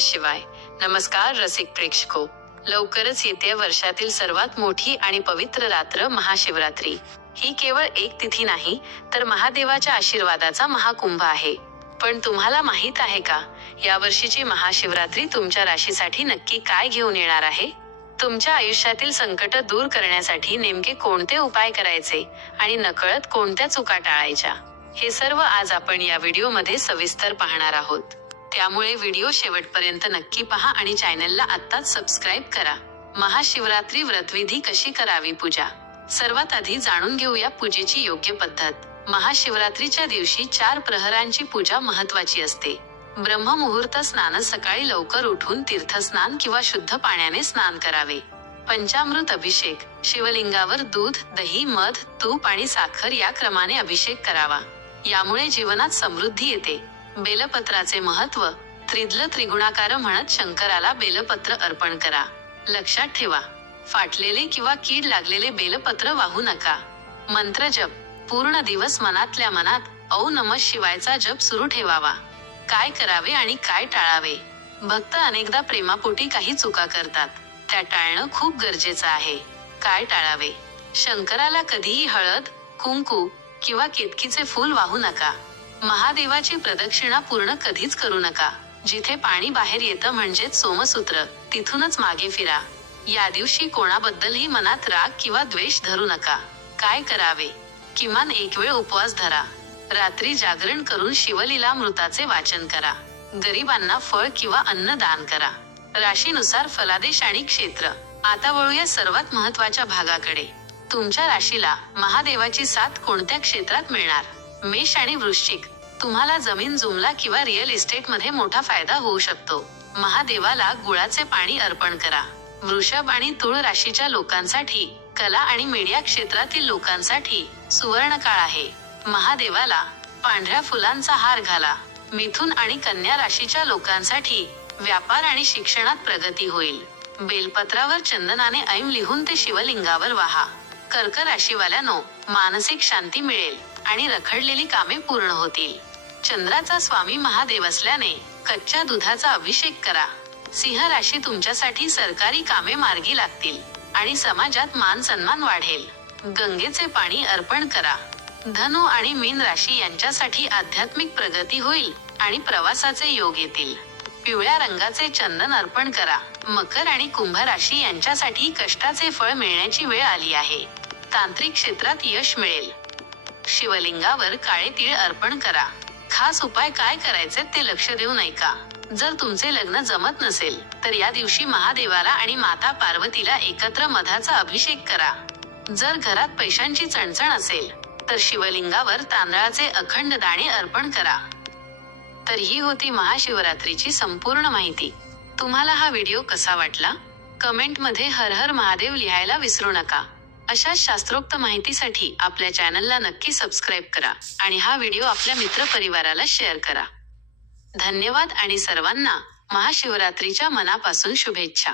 शिवाय नमस्कार रसिक प्रेक्षको. लवकरच येते वर्षातील सर्वात मोठी आणि पवित्र रात्र महाशिवरात्री. ही केवळ एक तिथी नाही तर महादेवाच्या आशीर्वादाचा महाकुंभ आहे. पण तुम्हाला माहित आहे का, या वर्षीची महाशिवरात्री तुमच्या राशीसाठी नक्की काय घेऊन येणार आहे? तुमच्या आयुष्यातील संकट दूर करण्यासाठी नेमके कोणते उपाय करायचे आणि नकळत कोणत्या चुका टाळायच्या, हे सर्व आज आपण या व्हिडिओमध्ये सविस्तर पाहणार आहोत. त्यामुळे व्हिडिओ शेवटपर्यंत नक्की पहा आणि चॅनलला आत्ताच सबस्क्राईब करा. महाशिवरात्री व्रतविधी कशी करावी? पूजा. सर्वात आधी जाणून घेऊया पूजेची योग्य पद्धत. महाशिवरात्रीच्या दिवशी 4 प्रहरांची पूजा महत्त्वाची असते. ब्रह्ममुहूर्त स्नान, सकाळी लवकर उठून तीर्थस्नान किंवा शुद्ध पाण्याने स्नान करावे. पंचामृत अभिषेक, शिवलिंगावर दूध, दही, मध, तूप आणि साखर या क्रमाने अभिषेक करावा. यामुळे जीवनात समृद्धी येते. बेलपत्राचे महत्त्व. त्रिदल त्रिगुणाकार म्हणत शंकराला बेलपत्र अर्पण करा. लक्षात ठेवा, फाटलेले किंवा कीड लागलेले बेलपत्र वाहू नका. मंत्र जप. पूर्ण दिवस मनातल्या मनात ओम नमः शिवायचा जप सुरू ठेवावा. काय करावे आणि काय टाळावे? भक्त अनेकदा प्रेमापोटी काही चुका करतात, त्या टाळणं खूप गरजेचं आहे. काय टाळावे? शंकराला कधीही हळद, कुंकू किंवा केतकीचे फूल वाहू नका. महादेवाची प्रदक्षिणा पूर्ण कधीच करू नका. जिथे पाणी बाहेर येतं म्हणजेच सोमसूत्र, तिथूनच मागे फिरा. या दिवशी कोणाबद्दलही मनात राग किंवा द्वेष धरू नका. काय करावे? किमान एक वेळ उपवास धरा. रात्री जागरण करून शिवलीलामृताचे वाचन करा. गरिबांना फळ किंवा अन्न दान करा. राशीनुसार फलादेश आणि क्षेत्र. आता वळूया सर्वात महत्त्वाच्या भागाकडे. तुमच्या राशीला महादेवाची साथ कोणत्या क्षेत्रात मिळणार? मेष आणि वृश्चिक. तुम्हाला जमीन जुमला किंवा रिअल इस्टेटमध्ये मोठा फायदा होऊ शकतो. महादेवाला गुळाचे पाणी अर्पण करा. वृषभ आणि तुळ राशीच्या लोकांसाठी, कला आणि मीडिया क्षेत्रातील लोकांसाठी सुवर्ण काळ आहे. महादेवाला पांढऱ्या फुलांचा हार घाला. मिथुन आणि कन्या राशीच्या लोकांसाठी व्यापार आणि शिक्षणात प्रगती होईल. बेलपत्रावर चंदनाने ऐम लिहून ते शिवलिंगावर वाहा. कर्क राशीवाल्यांनो, मानसिक शांती मिळेल आणि रखडलेली कामे पूर्ण होतील. चंद्राचा स्वामी महादेव असल्याने कच्च्या दुधाचा अभिषेक करा. सिंह राशी, तुमच्यासाठी सरकारी कामे मार्गी लागतील आणि समाजात मान सन्मान वाढेल. गंगेचे पाणी अर्पण करा. धनु आणि मीन राशी यांच्यासाठी आध्यात्मिक प्रगती होईल आणि प्रवासाचे योग येतील. पिवळ्या रंगाचे चंदन अर्पण करा. मकर आणि कुंभ राशी यांच्यासाठी कष्टाचे फळ मिळण्याची वेळ आली आहे. तांत्रिक क्षेत्रात यश मिळेल. शिवलिंगावर काळे तीळ अर्पण करा. खास उपाय काय करायचे ते लक्ष देऊन ऐका. जर तुमचे लग्न जमत नसेल तर या दिवशी महादेवाला आणि माता पार्वतीला एकत्र मधाचा अभिषेक करा. जर घरात पैशांची चणचण असेल तर शिवलिंगावर तांदळाचे अखंड दाणे अर्पण करा. तर ही होती महाशिवरात्रीची संपूर्ण माहिती. तुम्हाला हा व्हिडिओ कसा वाटला? कमेंटमध्ये हर हर महादेव लिहायला विसरू नका. अशाच शास्त्रोक्त माहितीसाठी आपल्या चॅनलला नक्की सबस्क्राईब करा आणि हा व्हिडिओ आपल्या मित्रपरिवाराला शेअर करा. धन्यवाद आणि सर्वांना महाशिवरात्रीच्या मनापासून शुभेच्छा.